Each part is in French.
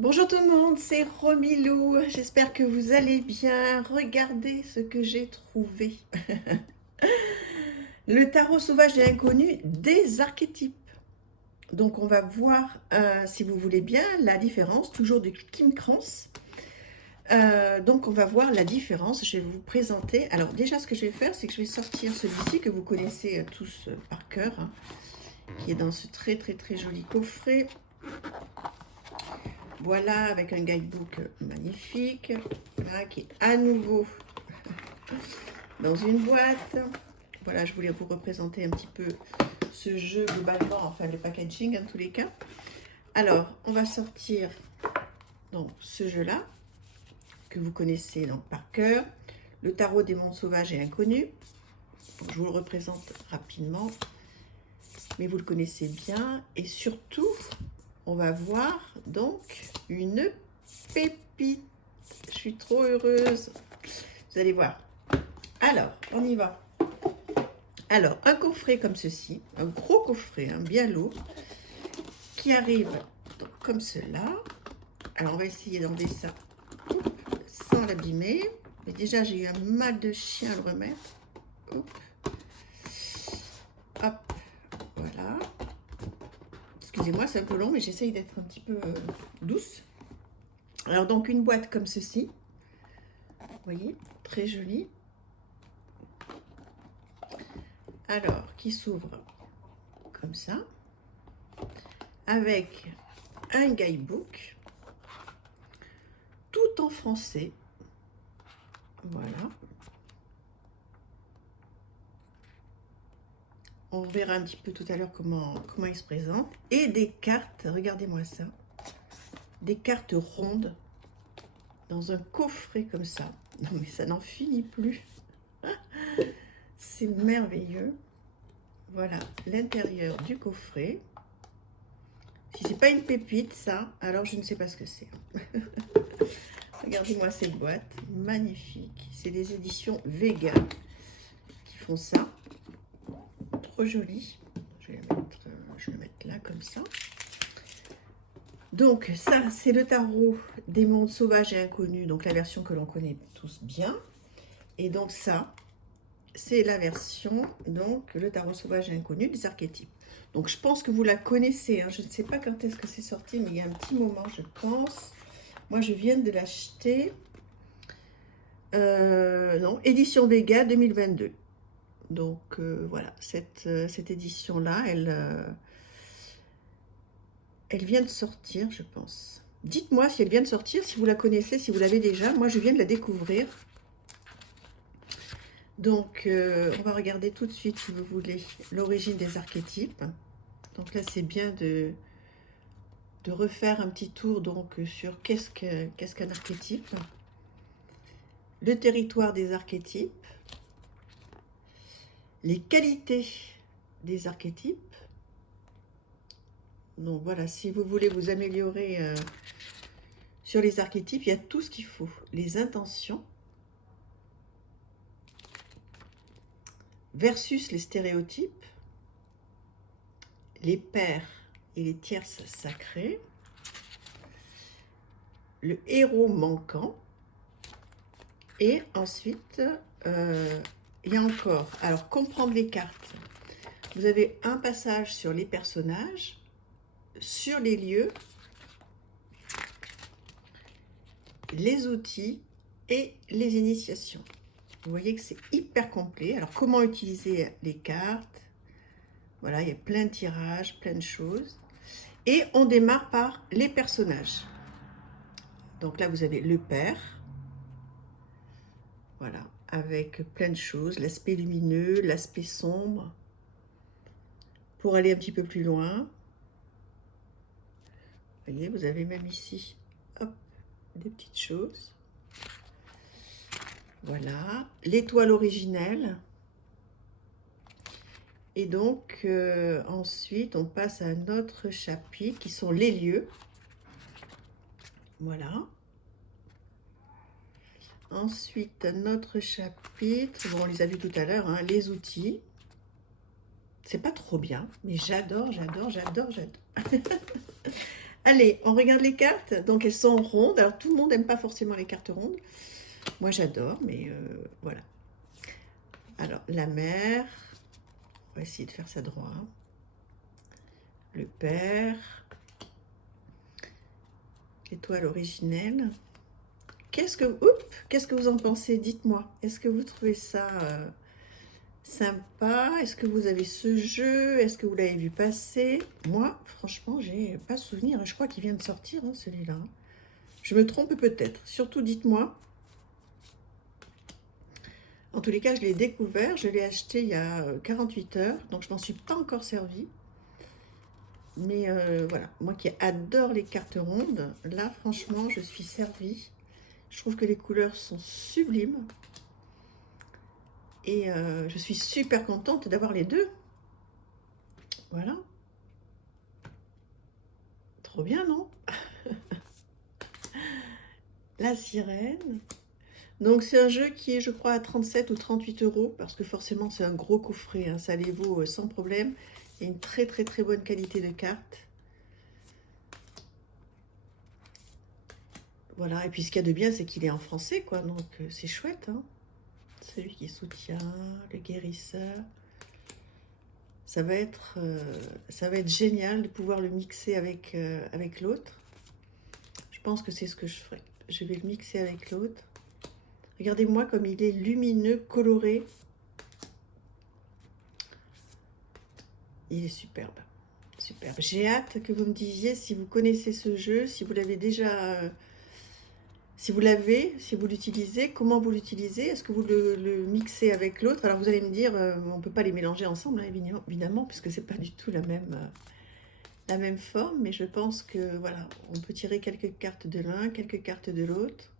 Bonjour tout le monde, c'est Romilou. J'espère que vous allez bien. Regardez ce que j'ai trouvé. Le tarot sauvage et inconnu des archétypes. Donc on va voir, si vous voulez bien, la différence, toujours du Kim Krans. Donc on va voir la différence, je vais vous présenter. Alors déjà ce que je vais faire, c'est que je vais sortir celui-ci que vous connaissez tous par cœur, hein, qui est dans ce très très très joli coffret. Voilà, avec un guidebook magnifique, voilà, qui est à nouveau dans une boîte. Voilà, je voulais vous représenter un petit peu ce jeu globalement, enfin le packaging en tous les cas. Alors, on va sortir donc ce jeu-là, que vous connaissez donc par cœur, le tarot des mondes sauvages et inconnus. Donc, je vous le représente rapidement, mais vous le connaissez bien. Et surtout, on va voir donc une pépite. Je suis trop heureuse. Vous allez voir. Alors, on y va. Alors, un coffret comme ceci, un gros coffret, hein, bien lourd, qui arrive donc, comme cela. Alors, on va essayer d'enlever ça sans l'abîmer. Mais déjà, j'ai eu un mal de chien à le remettre. Hop. Hop. Voilà. Excusez-moi, c'est un peu long, mais j'essaye d'être un petit peu douce. Alors, donc, une boîte comme ceci. Vous voyez, très jolie. Alors, qui s'ouvre comme ça, avec un guidebook, tout en français. Voilà. On verra un petit peu tout à l'heure comment il se présente. Et des cartes, regardez-moi ça. Des cartes rondes dans un coffret comme ça. Non mais ça n'en finit plus. C'est merveilleux. Voilà l'intérieur du coffret. Si c'est pas une pépite ça, alors je ne sais pas ce que c'est. Regardez-moi cette boîte, magnifique. C'est des éditions Vega qui font ça. Trop joli. Je vais le mettre là comme ça. Donc ça, c'est le tarot des mondes sauvages et inconnus, donc la version que l'on connaît tous bien. Et donc ça, c'est la version, donc le tarot sauvage et inconnu des archétypes. Donc je pense que vous la connaissez, hein. Je ne sais pas quand est-ce que c'est sorti, mais il y a un petit moment, je pense. Moi, je viens de l'acheter. Non, édition Vega 2022. Donc voilà, cette édition-là, elle vient de sortir, je pense. Dites-moi si elle vient de sortir, si vous la connaissez, si vous l'avez déjà. Moi, je viens de la découvrir. Donc, on va regarder tout de suite, si vous voulez, l'origine des archétypes. Donc là, c'est bien de refaire un petit tour donc, sur qu'est-ce qu'un archétype. Le territoire des archétypes. Les qualités des archétypes. Donc voilà, si vous voulez vous améliorer sur les archétypes, il y a tout ce qu'il faut. Les intentions versus les stéréotypes, les pairs et les tierces sacrées, le héros manquant, et ensuite, il y a encore, alors comprendre les cartes. Vous avez un passage sur les personnages, sur les lieux, les outils et les initiations. Vous voyez que c'est hyper complet. Alors, comment utiliser les cartes? Voilà, il y a plein de tirages, plein de choses. Et on démarre par les personnages. Donc là, vous avez le père. Voilà, avec plein de choses. L'aspect lumineux, l'aspect sombre. Pour aller un petit peu plus loin, vous voyez, vous avez même ici, hop, des petites choses. Voilà, l'étoile originelle. Et donc, ensuite, on passe à un autre chapitre qui sont les lieux. Voilà. Ensuite, un autre chapitre, bon, on les a vus tout à l'heure, hein, les outils. C'est pas trop bien, mais j'adore, j'adore, j'adore, j'adore. Allez, on regarde les cartes. Donc, elles sont rondes. Alors, tout le monde n'aime pas forcément les cartes rondes. Moi, j'adore, mais voilà. Alors, la mère. On va essayer de faire ça droit. Le père. L'étoile originelle. Qu'est-ce que vous en pensez? Dites-moi. Est-ce que vous trouvez ça sympa? Est-ce que vous avez ce jeu? Est-ce que vous l'avez vu passer? Moi, franchement, j'ai pas souvenir. Je crois qu'il vient de sortir, hein, celui-là. Je me trompe peut-être. Surtout, dites-moi. En tous les cas, je l'ai découvert. Je l'ai acheté il y a 48 heures. Donc, je m'en suis pas encore servi. Mais voilà, moi qui adore les cartes rondes, là, franchement, je suis servie. Je trouve que les couleurs sont sublimes. Et je suis super contente d'avoir les deux. Voilà. Trop bien, non? La sirène. Donc c'est un jeu qui est, je crois, à 37 ou 38 euros, parce que forcément c'est un gros coffret, hein, ça les vaut sans problème. Il y a une très très très bonne qualité de cartes. Voilà, et puis ce qu'il y a de bien, c'est qu'il est en français, quoi, donc c'est chouette, hein. Celui qui soutient, le guérisseur. Ça va être génial de pouvoir le mixer avec l'autre. Je pense que c'est ce que je ferai. Je vais le mixer avec l'autre. Regardez-moi comme il est lumineux, coloré. Il est superbe. Superbe. J'ai hâte que vous me disiez si vous connaissez ce jeu, si vous l'avez déjà... si vous l'avez, si vous l'utilisez, comment vous l'utilisez. Est-ce que vous le mixez avec l'autre? Alors vous allez me dire, on ne peut pas les mélanger ensemble, hein, évidemment, puisque c'est pas du tout la même forme. Mais je pense que, voilà, on peut tirer quelques cartes de l'un, quelques cartes de l'autre.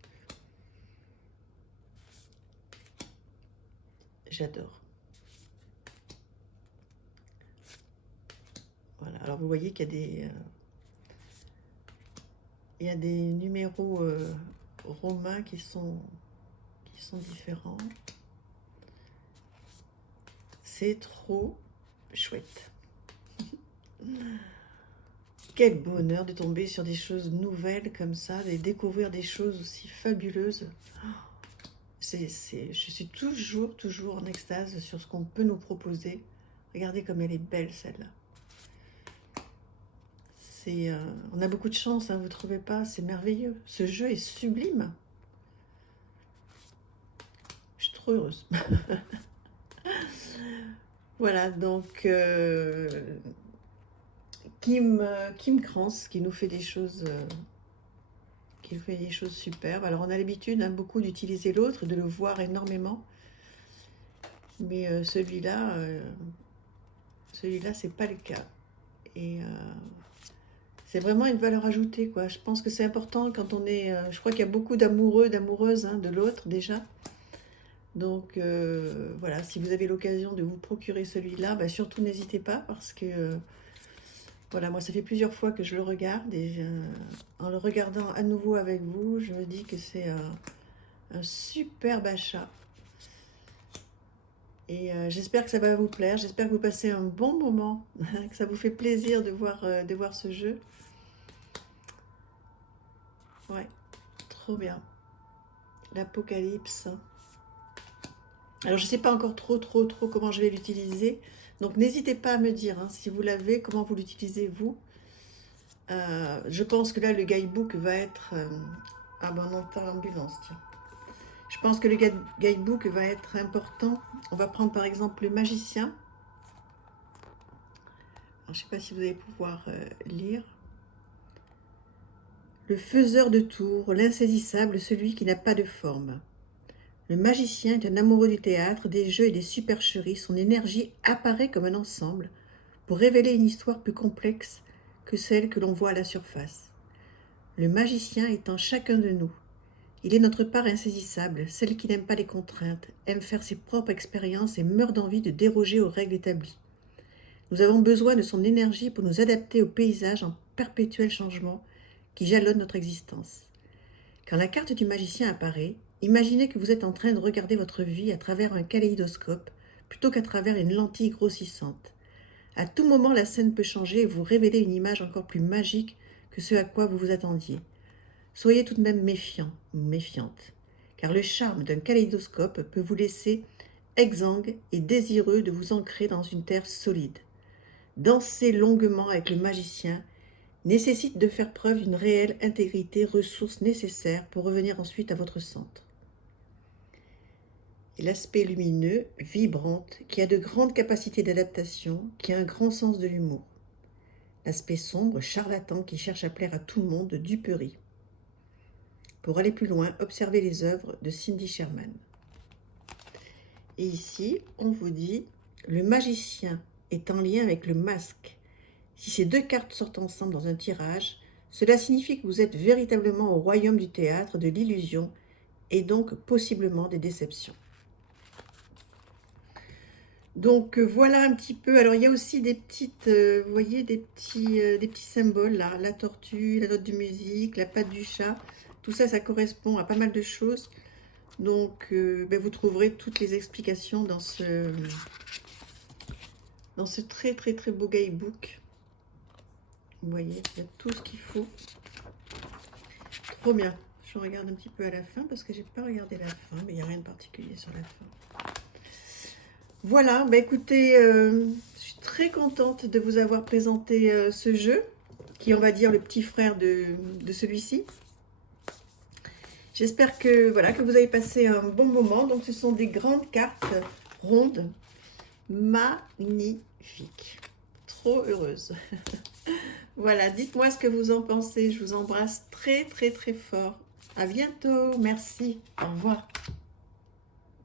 J'adore. Voilà, alors vous voyez qu'il y a des numéros romains qui sont différents. C'est trop chouette. Quel bonheur de tomber sur des choses nouvelles comme ça, de découvrir des choses aussi fabuleuses. Je suis toujours en extase sur ce qu'on peut nous proposer. Regardez comme elle est belle, celle-là. On a beaucoup de chance, hein, vous ne trouvez pas? C'est merveilleux. Ce jeu est sublime. Je suis trop heureuse. Voilà, donc Kim Krans qui nous fait des choses superbes. Alors on a l'habitude, hein, beaucoup d'utiliser l'autre, de le voir énormément. Mais celui-là, c'est pas le cas. Et c'est vraiment une valeur ajoutée, quoi. Je pense que c'est important quand on est... je crois qu'il y a beaucoup d'amoureux, d'amoureuses, hein, de l'autre déjà. Donc voilà, si vous avez l'occasion de vous procurer celui-là, bah, surtout n'hésitez pas parce que voilà, moi ça fait plusieurs fois que je le regarde et en le regardant à nouveau avec vous, je me dis que c'est un superbe achat. Et j'espère que ça va vous plaire, j'espère que vous passez un bon moment, que ça vous fait plaisir de voir ce jeu. Ouais, trop bien. L'Apocalypse. Alors, je ne sais pas encore trop comment je vais l'utiliser. Donc, n'hésitez pas à me dire, hein, si vous l'avez, comment vous l'utilisez, vous. Je pense que là, le guidebook va être... Ah ben, on entend l'ambulance, tiens. Je pense que le guidebook va être important. On va prendre, par exemple, le magicien. Alors, je ne sais pas si vous allez pouvoir lire. Le faiseur de tours, l'insaisissable, celui qui n'a pas de forme. Le magicien est un amoureux du théâtre, des jeux et des supercheries. Son énergie apparaît comme un ensemble pour révéler une histoire plus complexe que celle que l'on voit à la surface. Le magicien est en chacun de nous. Il est notre part insaisissable, celle qui n'aime pas les contraintes, aime faire ses propres expériences et meurt d'envie de déroger aux règles établies. Nous avons besoin de son énergie pour nous adapter au paysage en perpétuel changement qui jalonne notre existence. Quand la carte du magicien apparaît, imaginez que vous êtes en train de regarder votre vie à travers un kaléidoscope plutôt qu'à travers une lentille grossissante. À tout moment, la scène peut changer et vous révéler une image encore plus magique que ce à quoi vous vous attendiez. Soyez tout de même méfiant ou méfiante, car le charme d'un kaléidoscope peut vous laisser exsangue et désireux de vous ancrer dans une terre solide. Danser longuement avec le magicien nécessite de faire preuve d'une réelle intégrité, ressource nécessaire pour revenir ensuite à votre centre. Et l'aspect lumineux, vibrante, qui a de grandes capacités d'adaptation, qui a un grand sens de l'humour. L'aspect sombre, charlatan, qui cherche à plaire à tout le monde, duperie. Pour aller plus loin, observez les œuvres de Cindy Sherman. Et ici, on vous dit, le magicien est en lien avec le masque. Si ces deux cartes sortent ensemble dans un tirage, cela signifie que vous êtes véritablement au royaume du théâtre, de l'illusion, et donc possiblement des déceptions. Donc voilà un petit peu. Alors il y a aussi des petites, vous voyez, des petits symboles là, la tortue, la note de musique, la patte du chat. Tout ça, ça correspond à pas mal de choses. Donc vous trouverez toutes les explications dans ce très très très beau guidebook. Vous voyez, il y a tout ce qu'il faut. Trop bien. Je regarde un petit peu à la fin parce que j'ai pas regardé la fin, mais il n'y a rien de particulier sur la fin. Voilà, écoutez, je suis très contente de vous avoir présenté ce jeu, qui est, on va dire, le petit frère de celui-ci. J'espère que, voilà, que vous avez passé un bon moment. Donc, ce sont des grandes cartes rondes, magnifiques. Trop heureuse. Voilà, dites-moi ce que vous en pensez. Je vous embrasse très, très, très fort. À bientôt. Merci. Au revoir.